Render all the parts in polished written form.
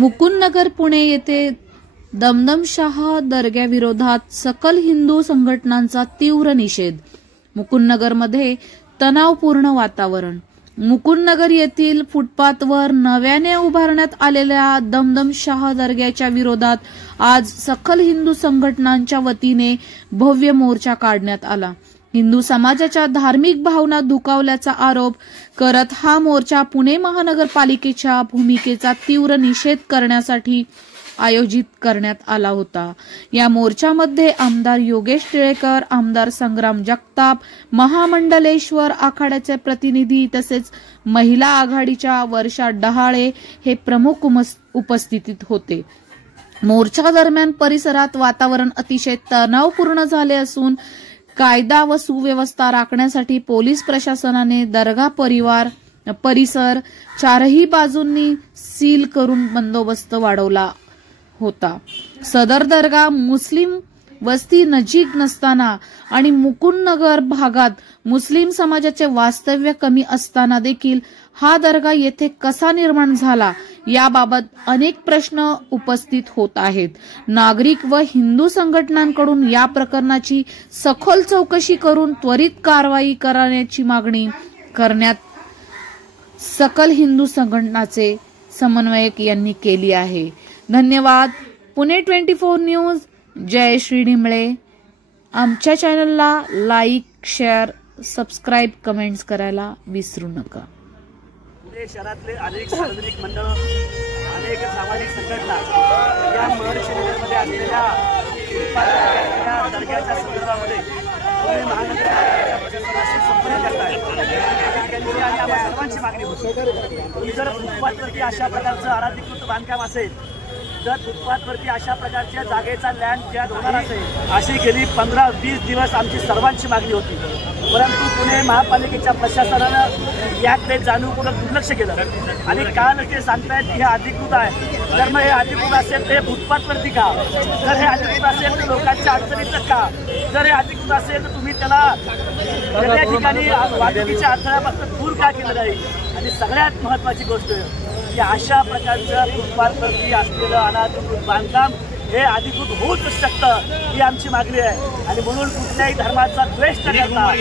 मुकुंदनगर पुणे येथे दमदमशाह दर्ग्याविरोधात सकल हिंदू संघटनांचा तीव्र निषेध। मुकुंदनगरमध्ये तणावपूर्ण वातावरण। मुकुंदनगर येथील फुटपाथवर नव्याने उभारण्यात आलेल्या दमदमशाह दर्ग्याच्या विरोधात आज सकल हिंदू संघटनांच्या वतीने भव्य मोर्चा काढण्यात आला। हिंदू समाजाच्या धार्मिक भावना दुखावल्याचा आरोप करत हा मोर्चा पुणे महानगरपालिकेच्या भूमिकेचा तीव्र निषेध करण्यासाठी आयोजित करण्यात आला होता। या मोर्चामध्ये आमदार योगेश टिळेकर, आमदार संग्राम जगताप, महामंडलेश्वर आखाड्याचे प्रतिनिधी तसेच महिला आघाडीच्या वर्षा डहाळे हे प्रमुख उपस्थितीत होते। मोर्चा दरम्यान परिसरात वातावरण अतिशय तणावपूर्ण झाले असून कायदा व सुव्यवस्था राखण्यासाठी पोलीस प्रशासनाने दर्गा परिसर चारही बाजूंनी सील करून बंदोबस्त वाढवला होता। सदर दर्गा मुस्लिम वस्ती नजीक नसताना आणि मुकुंदनगर भागात मुस्लिम समाजाचे वास्तव्य कमी असताना देखील हा दर्गा येथे कसा निर्माण झाला याबाबत अनेक प्रश्न उपस्थित होत आहेत। नागरिक व हिंदू संघटनांकडून या प्रकरणाची सखोल चौकशी करून त्वरित कारवाई करण्याची मागणी करण्यात सकल हिंदू संघटनाचे समन्वयक यांनी केली आहे। धन्यवाद। पुणे 24 न्यूज जय श्री डिंबळे। आमच्या चॅनलला लाईक, शेअर, सबस्क्राईब, कमेंट्स करायला विसरू नका। पुणे शहरातले अनेक सार्वजनिक मंडळ, अनेक सामाजिक संघटना या महर्षी नगरमध्ये असलेल्या दर्ग्याच्या संदर्भामध्ये पुणे महानगरपालिकेच्या प्रशासनाशी संपर्क करत आहेत। त्यांची आणि आम्हा सर्वांची मागणी होती की जर फुटपाथवरती अशा प्रकारचं अनधिकृत बांधकाम असेल, जर फुटपाथवरती अशा प्रकारच्या जागेचा लँड क्लिअर होणार असेल, अशी गेली 15-20 दिवस आमची सर्वांची मागणी होती। परंतु पुणे महापालिकेच्या प्रशासनानं याकडे जाणीवपूर्वक दुर्लक्ष केलं आणि काल ते सांगतायत की हे अधिकृत आहे। जर मग हे अधिकृत असेल तर हे फुटपाथवरती का? जर हे अधिकृत असेल तर लोकांच्या अडचणीचं का? जर हे अधिकृत असेल तर तुम्ही त्याला त्या ठिकाणी वाहतुकीच्या अडथळ्यापासून दूर का केलं नाही? आणि सगळ्यात महत्त्वाची गोष्ट की अशा प्रकारचं फुटपाथवरती असलेलं अनधिकृत बांधकाम हे अधिकृत होऊच शकतं ही आमची मागणी आहे। आणि म्हणून कुठल्याही धर्माचा द्वेष न करता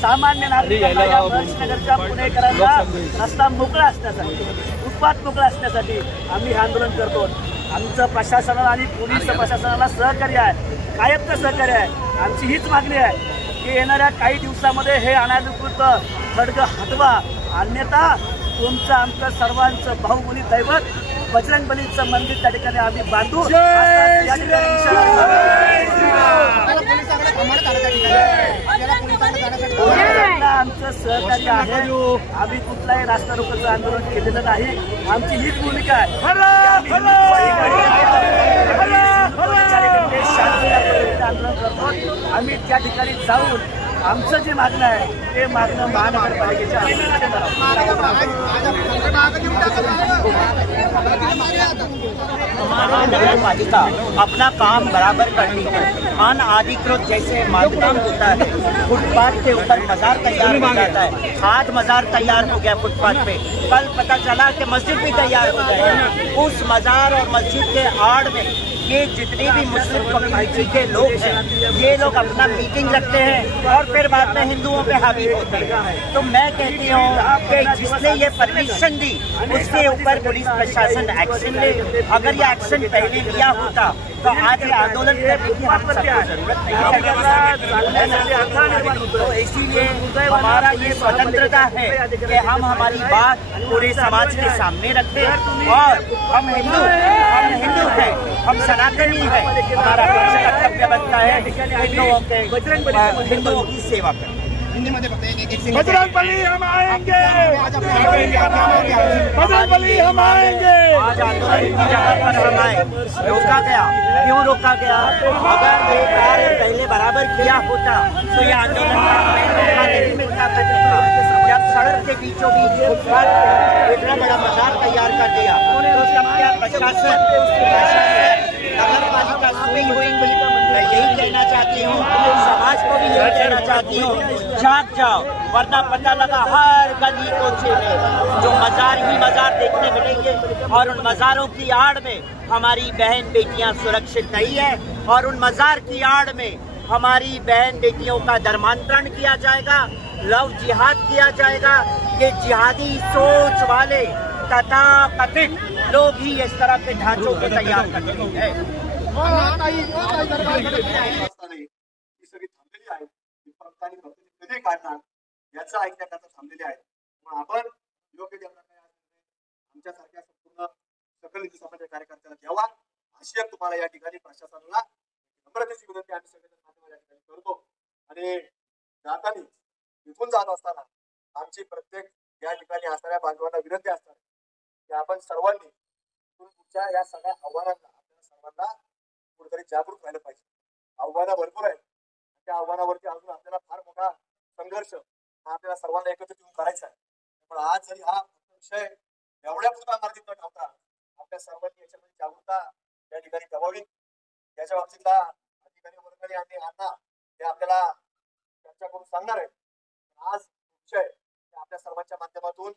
सामान्य नागरिकांना या महर्षीनगरच्या पुणेकरांना रस्ता मोकळा असण्यासाठी, फुटपाथ मोकळा असण्यासाठी आम्ही हे आंदोलन करतो। आमचं प्रशासनाला आणि पोलीस प्रशासनाला सहकार्य आहे, कायमचं सहकार्य आहे। आमची हीच मागणी आहे की येणाऱ्या काही दिवसामध्ये हे अनधिकृत खडगं हटवा, अन्यथा तुमचं आमचं सर्वांचं भाऊबली दैवत बजरंगबलीचं मंदिर त्या ठिकाणी आम्ही बांधू। आमचं सहकार्य आहे। आम्ही कुठलाही रास्ता रोकोचं आंदोलन केलेलं नाही। आमची हीच भूमिका आहे। आंदोलन करतो आम्ही त्या ठिकाणी जाऊन आमचं जे मागणं आहे ते मागणं महानगरपालिकेच्या महानगरपालिका अपना काम बराबर करती है। अनधिकृत जैसे बांधकाम होता है, फुटपाथ के ऊपर मजार तैयार हो जाता है। आज मजार तैयार हो गया फुटपाथ पे, कल पता चला कि मस्जिद भी तैयार हो जाएगी। उस मजार और मस्जिद के आड़ में ये जितने भी मुस्लिम कम्युनिटी के लोग हैं, ये लोग अपना मीटिंग रखते हैं और फिर बाद में हिंदुओं पे हावी होते हैं। तो मैं कहती हूँ कि जिसने ये परमिशन दी उसके ऊपर पुलिस प्रशासन एक्शन ले। अगर ये एक्शन पहले लिया होता तो आज ये आंदोलन करने की हम सबको जरूरत नहीं। तो इसीलिए हमारा ये स्वतंत्रता है कि हम हमारी बात पूरे समाज के सामने रखते हैं। और हम हिंदू हैं, हम सनातनी है, हमारा कर्तव्य बनता है हिंदुओं की सेवा करना। बजरंगबली हम आएंगे, बजरंगबली हम आएंगे। आज आंदोलन की जगह पर हम आए, रोका गया। क्यों रोका गया? अगर ये कार्य पहले बराबर किया होता तो ये आंदोलन नहीं मिलता था। जब सड़क के बीचों बीच इतना बड़ा मजार तैयार कर दिया तो तब क्या प्रशासन नगर पालिका सोई हुई थी? मैं यही कहना चाहती हूँ समाज समाज को भी यही कहना चाहती हूँ, जाग जाओ, वरना पता लगा हर गली कोचे में जो मजार ही मजार देखने मिलेंगे और उन मजारों की आड़ में हमारी बहन बेटियां सुरक्षित नहीं है और उन मजार की आड़ में हमारी बहन बेटियों का धर्मांतरण किया जाएगा, लव जिहाद किया जाएगा। ये जिहादी सोच वाले तथा कथित लोग ही इस तरह के ढांचों को तैयार करते हैं। कधी काढणार याचं ऐकण्याकरता थांबलेले आहेत। आपण योग्य ज्या प्रकारे आमच्यासारख्या संपूर्ण सकल हिंदू समाजाच्या कार्यकर्त्याला द्यावा अशी तुम्हाला या ठिकाणी प्रशासनाला नम्रतेची विनंती आम्ही सगळे माध्यमाच्या ठिकाणी करतो। आणि जाताना इथून जात असताना आमची प्रत्येक या ठिकाणी असणाऱ्या बांधवांना विनंती असणार की आपण सर्वांनी पुढच्या या सगळ्या आव्हानांना आपल्याला सर्वांना कुठेतरी जागरूक व्हायला पाहिजे। आव्हानं भरपूर आहेत, त्या आव्हानावरती अजून आपल्याला फार मोठा संघर्ष हा आपल्याला सर्वांना एकत्रित येऊन करायचा आहे। पण आज जरी हा विषय एवढ्या पुरता मार्जित न ठेवता आपल्या सर्वांनी याच्यामध्ये जागरूकता या ठिकाणी ठेवावी। याच्या बाबतीतला अधिकारी वर्गाने आणि अण्णा हे आपल्याला चर्चा करून सांगणार आहे। आज विषय आपल्या सर्वांच्या माध्यमातून